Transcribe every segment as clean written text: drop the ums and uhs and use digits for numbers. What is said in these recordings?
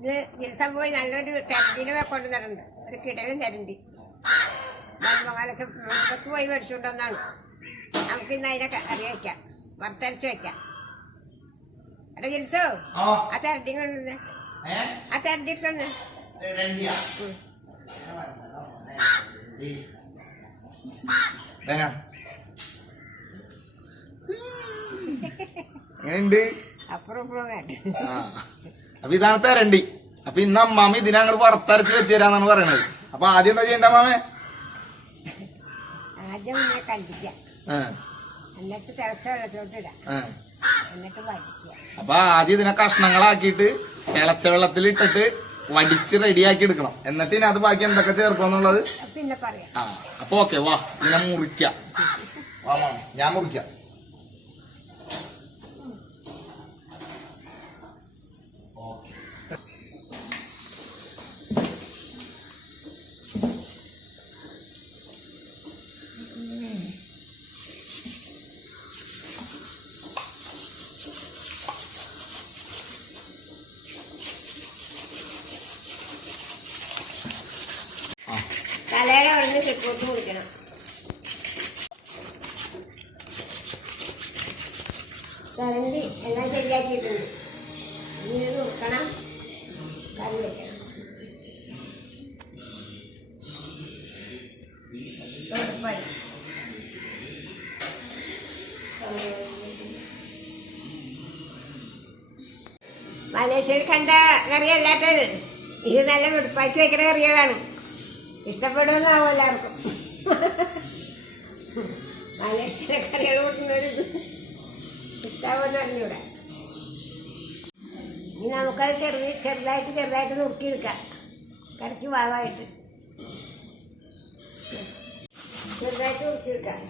ഇന്ന് ദിവസം പോയി നല്ലൊരു തെരണ്ടിനെ കൊണ്ടുവന്നിട്ടുണ്ട്. ഒരു കിടലും തെരണ്ടി മരുമകാലൊക്കെ മുമ്പത്ത് പോയി മേടിച്ചുകൊണ്ടുവന്നാണ്. നമുക്കിന്ന് അതിനെ കറി വയ്ക്കാം, വറുത്തരച്ച് വയ്ക്കാം. എടാ ജിൽസോ, ആ തെരണ്ടി കൊണ്ടുവന്നേ, ആ തെരണ്ടി എടുത്തോണ്ട് അപ്പുറം ഇപ്പുറം വേണ്ട. അപ്പൊ ഇതാണ് തെരണ്ടി. അപ്പൊ ഇന്ന് അമ്മാമ ഇതിനെ അങ്ങോട്ട് വറുത്തരച്ച് വെച്ച് തരാന്നാണ് പറയണത്. അപ്പൊ ആദ്യം എന്താ ചെയ്യണ്ട അമ്മാമേ? ആദ്യം ഇങ്ങനെ കണ്ടിക്കാം, എന്നിട്ട് തിളച്ച വെള്ളത്തിലോട്ട് ഇടാം, എന്നിട്ട് വടിക്കുക. അപ്പൊ ആദ്യം ഇതിനെ കഷ്ണങ്ങളാക്കിയിട്ട് തിളച്ച വെള്ളത്തിൽ ഇട്ടിട്ട് വടിച്ച് റെഡിയാക്കി എടുക്കണം. എന്നിട്ട് ഇതിനകത്ത് ബാക്കി എന്തൊക്കെ ചേർക്കുമെന്നുള്ളത് പിന്നെ പറയാം. അപ്പൊ ഓക്കെ, വാ ഇതിനെ മുറിക്കാം. വാ മാമ, ഞാൻ മുറിക്കാം. തലയുടെ അവിടെ നിന്ന് ചെപ്പോട്ട് കുടിക്കണം. തരണ്ടി എല്ലാം ശരിയാക്കിയിട്ടുണ്ട്. ഇനി നോക്കണം, കറി വയ്ക്കണം. മലേഷ്യയിൽ കണ്ട കറിയല്ലാട്ടത്. ഇത് നല്ല വെടുപ്പാക്കി വയ്ക്കുന്ന കറികളാണ്. ഇഷ്ടപ്പെടുമെന്നാവും എല്ലാവർക്കും. മലേഷ്യയിലെ കറികൾ കൂട്ടുന്നൊരിത് ഇഷ്ടമാവുമെന്ന് അറിഞ്ഞൂടെ. ഇനി നമുക്കത് ചെറുതായിട്ട് നുറുക്കിയെടുക്കാം. കറിക്ക് ഭാഗമായിട്ട് ചെറുതായിട്ട് നുറുക്കിയെടുക്കാം.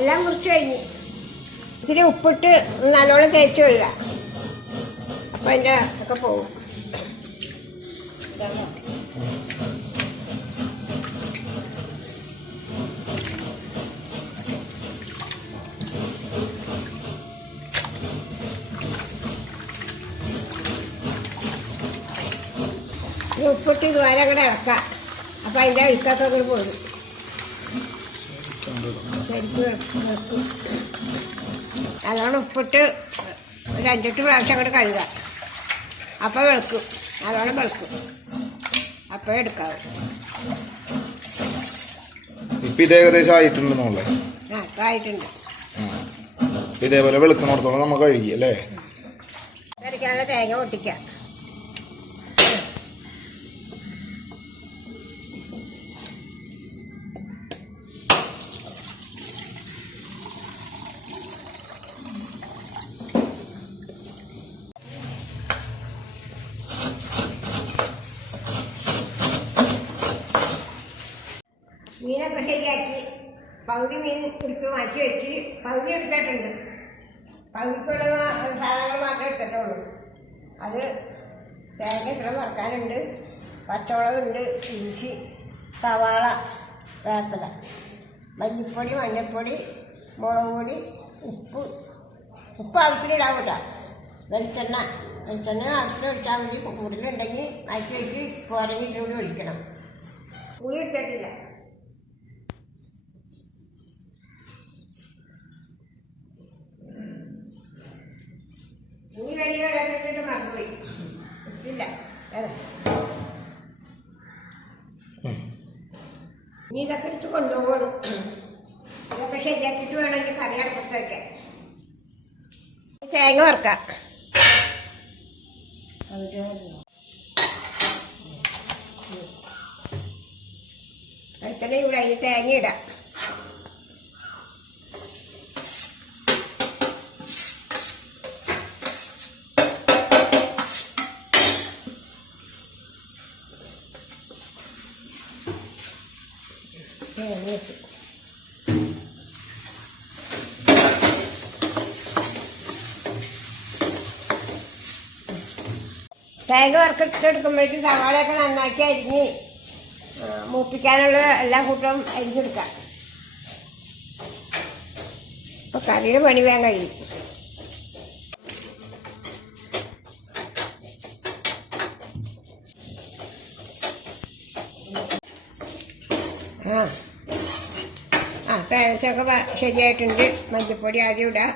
എല്ലാം മുറിച്ച് കഴിഞ്ഞ് ഇത്തിരി ഉപ്പിട്ട് നല്ലോണം തേച്ച് കൊള്ളുക. അപ്പം അതിൻ്റെ ഒക്കെ പോകും. ഉപ്പിട്ട് ഇതുവരെ അങ്ങോട്ട് ഇറക്കാം. അപ്പം അതിൻ്റെ അഴുക്കൊക്കെ അങ്ങോട്ട് പോകും. നല്ലോണം ഉപ്പിട്ട് ഒരു 5-8 പ്രാവശ്യം അങ്ങോട്ട് കഴുകുക. അപ്പം വെളുക്കും, നല്ലോണം വെളുക്കും. അപ്പം എടുക്കാവും. ഇപ്പം ഇത് ഏകദേശം ആയിട്ടുണ്ടെന്നുള്ളേ. ഇപ്പം ആയിട്ടുണ്ട്. ഇതേപോലെ വെളുക്കണോടത്തോളം നമ്മൾ കഴുകി അല്ലേ. കറിക്കാനുള്ള തേങ്ങ പൊട്ടിക്കാം. മീനൊക്കെ ശരിയാക്കി പകുതി മീൻ എടുത്ത് മാറ്റി വെച്ച് പകുതി എടുത്തിട്ടുണ്ട്. പകുതിക്കുള്ള സാധനങ്ങൾ മാത്രമേ എടുത്തിട്ടുള്ളൂ. അത് തേങ്ങ ഇത്ര വറുക്കാനുണ്ട്, പച്ചമുളകുണ്ട്, ഇഞ്ചി, സവാള, വേപ്പില, മല്ലിപ്പൊടി, മഞ്ഞൾപ്പൊടി, മുളക് പൊടി, ഉപ്പ് ആവശ്യത്തിനിടാൻ കേട്ടോ. വെളിച്ചെണ്ണ ആവശ്യത്തിന് ഒഴിച്ചാൽ മതി. കൂടുതലുണ്ടെങ്കിൽ മാറ്റി വെച്ച് പോരഞ്ഞിട്ടുകൂടി ഒഴിക്കണം. പുളി എടുത്തിട്ടില്ല. ഇനി വലിയ വെള്ളത്തിട്ട് മറന്നുപോയി ഇല്ല. ഇനി ഇതൊക്കെ എടുത്ത് കൊണ്ടുപോകണം. ഇതൊക്കെ ശരിയാക്കിയിട്ട് വേണമെങ്കിൽ കറി അടുപ്പത്ത് വയ്ക്കാൻ. തേങ്ങ വറുക്കാം. വെളിച്ചെണ്ണ ചൂടായി അതിന് തേങ്ങ ഇടാം. തേങ്ങ വെച്ചു തേങ്ങ വറുത്തെടുക്കുമ്പോഴേക്കും സവാളയൊക്കെ നന്നാക്കി അരിഞ്ഞ് മൂപ്പിക്കാനുള്ള എല്ലാ കൂട്ടവും അരിഞ്ഞെടുക്കാം. അപ്പോൾ കറിയുടെ പണി വേഗം കഴിയും. പേരച്ചൊക്കെ ശരിയായിട്ടുണ്ട്. മഞ്ഞൾപ്പൊടി ആദ്യം ഇടാം.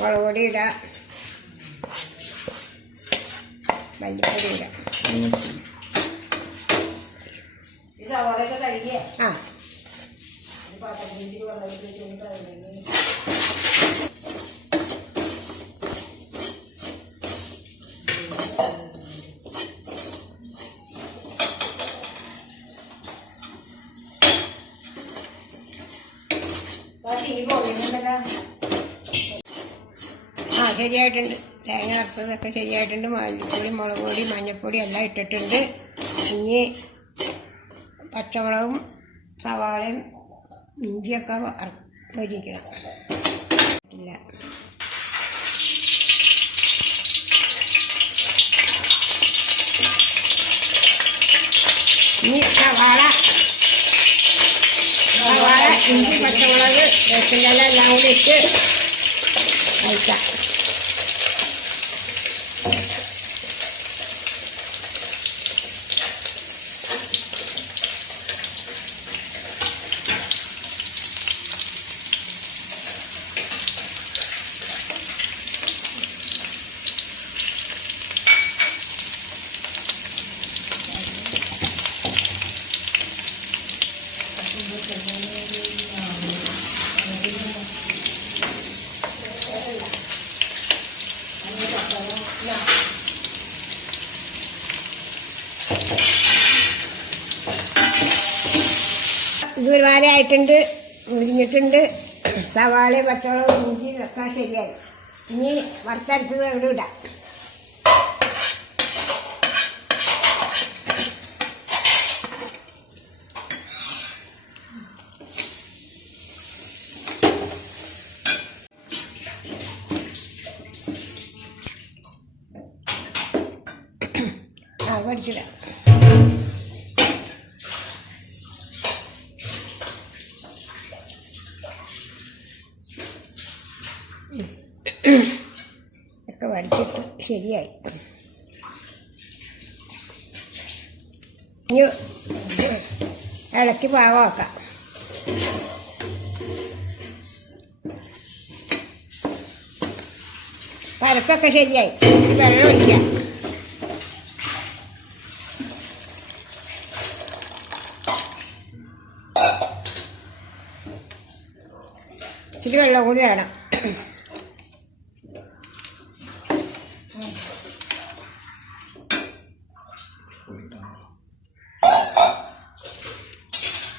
മുളക് പൊടി ഇടാം. മല്ലിപ്പൊടി ഇടാം. ആ ശരിയായിട്ടുണ്ട്. തേങ്ങ വറുത്തതൊക്കെ ശരിയായിട്ടുണ്ട്. മല്ലിപ്പൊടി, മുളക് പൊടി, മഞ്ഞൾപ്പൊടി എല്ലാം ഇട്ടിട്ടുണ്ട്. ഇനി പച്ചമുളകും സവാളയും ഇഞ്ചിയൊക്കെ പൊരിക്കണം. ഇല്ല ഇനി സവാള, ഇഞ്ചി, പച്ചമുളക്, വെളിച്ചെണ്ണ എല്ലാം കൂടി ഇട്ട് കഴിക്കാം. ഇത് ഒരുപാട് ആയിട്ടുണ്ട്. മുരിഞ്ഞിട്ടുണ്ട്. സവാള, പച്ചമുളക്, ഇഞ്ചി ഒക്കെ ശരിയായി. ഇനി വറുത്തരച്ചത് അവിടെ ഇടാം. പഠിച്ചിടാം. ഒക്കെ വടിച്ചിട്ട് ശരിയായി. ഇനി ഇളക്കി പാകമാക്കാം. പരപ്പൊക്കെ ശരിയായി. വെള്ളം ഒഴിക്കാം. ഇച്ചിരി വെള്ളം കൂടി വേണം.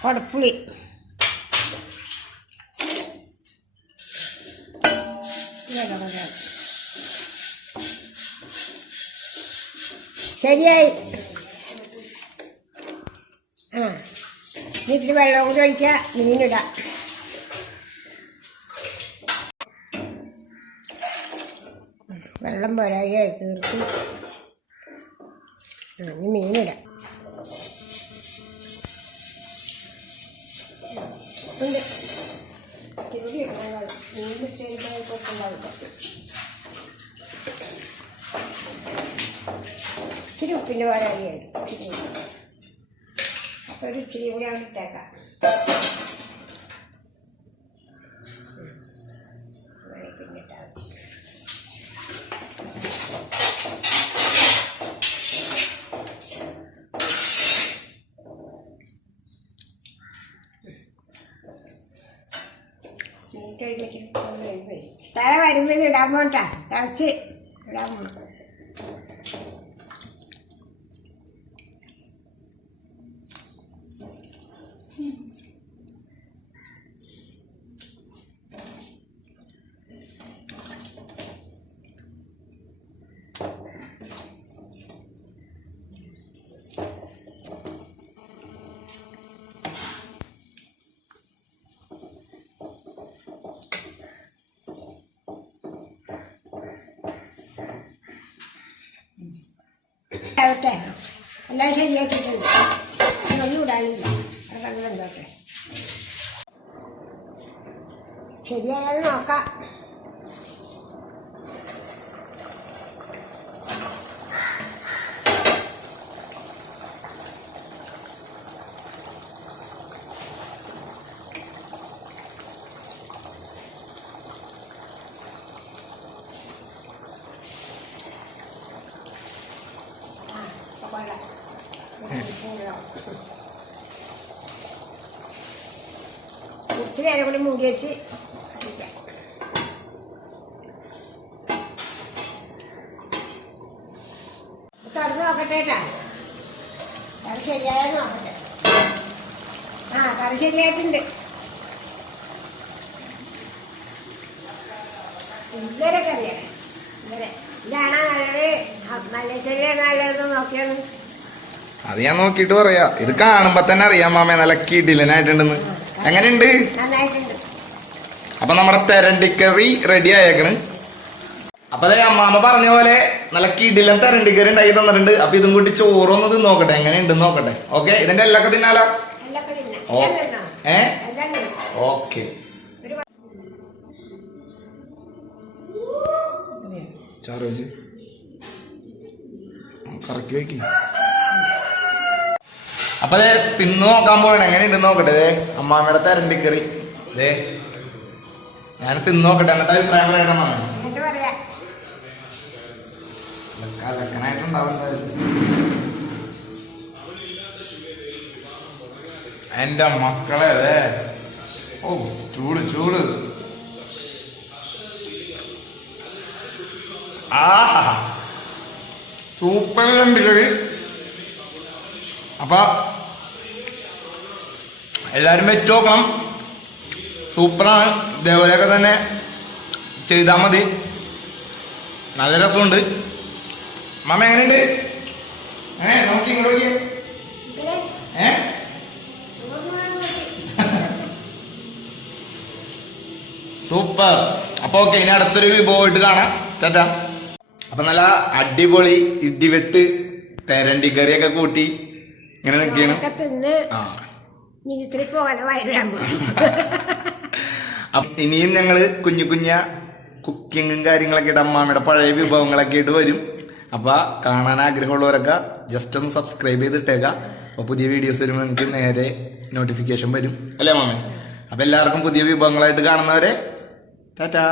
കുടപ്പുളി, ശരിയായി. ഇത്തിരി വെള്ളം കൂടി ഒഴിക്കുക. മീനിടാം. വെള്ളം പോരായി തീർത്ത് ഇനി മീനിടാം. ഇച്ചിരി ഉപ്പിൻ്റെ പോരായി. അപ്പോൾ ഒരു ഇച്ചിരി കൂടി അവിടെ ഇട്ടേക്കാം. തല വരുമ്പോ ഇത് ഇടാൻ പോട്ടാ തിളച്ച് ഇടാൻ പോണം. ആവട്ടെ എല്ലാം ശരിയാക്കിയിട്ടുണ്ട്. ഒന്നും ഇടാനില്ല. അത് കണ്ടോട്ടെ. ശരിയായാലും നോക്കാം. ഒത്തിരി നേരം കൂടി മൂടി വെച്ച് തുറന്ന് നോക്കട്ടെ കേട്ടാ. കറി ശരിയായ നോക്കട്ടെ. കറി ശരിയായിട്ടുണ്ട്. ഇവരെ കറിയാണ് ഇവരെ. ഇതാണോ നല്ലത് മല്ലേശ്വരിയാണോ നല്ലതെന്ന് നോക്കിയാണ്. അത് ഞാൻ നോക്കിട്ട് പറയാ. ഇത് കാണുമ്പോ തന്നെ അറിയാം മാമേ നല്ല കിടിലനായിട്ടുണ്ടെന്ന്. എങ്ങനെയുണ്ട്? നന്നായിട്ടുണ്ട്. അപ്പൊ നമ്മുടെ തെരണ്ടിക്കറി റെഡി ആയേക്കണ്. അപ്പൊ അതെ അമ്മാമ്മ പറഞ്ഞ പോലെ നല്ല കിടിലൻ തെരണ്ടിക്കറി ഉണ്ടാക്കി തന്നിട്ടുണ്ട്. അപ്പൊ ഇതും കൂട്ടി ചോറൊന്ന് തിന്ന് നോക്കട്ടെ എങ്ങനെയുണ്ടെന്ന് നോക്കട്ടെ. ഓക്കെ, ഇതിന്റെ എല്ലൊക്കെ തിന്നാലോ? ഓക്കെ, ചാറ് വെച്ച് കറക്കി വെക്ക്. അപ്പൊ അതെ തിന്നു നോക്കാൻ പോകണം എങ്ങനെയുണ്ടെന്ന് നോക്കട്ടെ. അമ്മാമ്മയുടെ തെരണ്ടിക്കറി ദേ ഞാൻ തിന്നു നോക്കട്ടെ. എന്നിട്ട് അഭിപ്രായം പറയട്ടെ മാമ. കലക്കനായിട്ടുണ്ടാവും എന്റെ മക്കളെ. അതെ ഓ ചൂട് ചൂട്. സൂപ്പർ തെരണ്ടിക്കറി. അപ്പൊ എല്ലാരും വെച്ച് നോക്കണം. സൂപ്പറാണ്. ഇതേപോലെയൊക്കെ തന്നെ ചെയ്താൽ മതി. നല്ല രസമുണ്ട്. മാമ എങ്ങനെയുണ്ട്? നമുക്ക് ഇങ്ങോട്ട് സൂപ്പർ. അപ്പൊ ഓക്കെ, ഇനി അടുത്തൊരു വിഭവമായിട്ട് കാണാം. ടാറ്റാ. അപ്പൊ നല്ല അടിപൊളി ഇടിവെട്ട് തെരണ്ടിക്കറിയൊക്കെ കൂട്ടി ഇങ്ങനെ നിൽക്കുകയാണ്. ഇനിയും ഞങ്ങള് കുഞ്ഞു കുഞ്ഞ കുക്കിങ്ങും കാര്യങ്ങളൊക്കെ ആയിട്ട് അമ്മാമ്മയുടെ പഴയ വിഭവങ്ങളൊക്കെ ആയിട്ട് വരും. അപ്പൊ കാണാൻ ആഗ്രഹമുള്ളവരൊക്കെ ജസ്റ്റ് ഒന്ന് സബ്സ്ക്രൈബ് ചെയ്തിട്ടേക്കാം. അപ്പൊ പുതിയ വീഡിയോസ് വരുമ്പോൾ നിങ്ങൾക്ക് നേരെ നോട്ടിഫിക്കേഷൻ വരും അല്ലേ മാമേ? അപ്പൊ എല്ലാവർക്കും പുതിയ വിഭവങ്ങളായിട്ട് കാണുന്നവരെ ടാറ്റാ.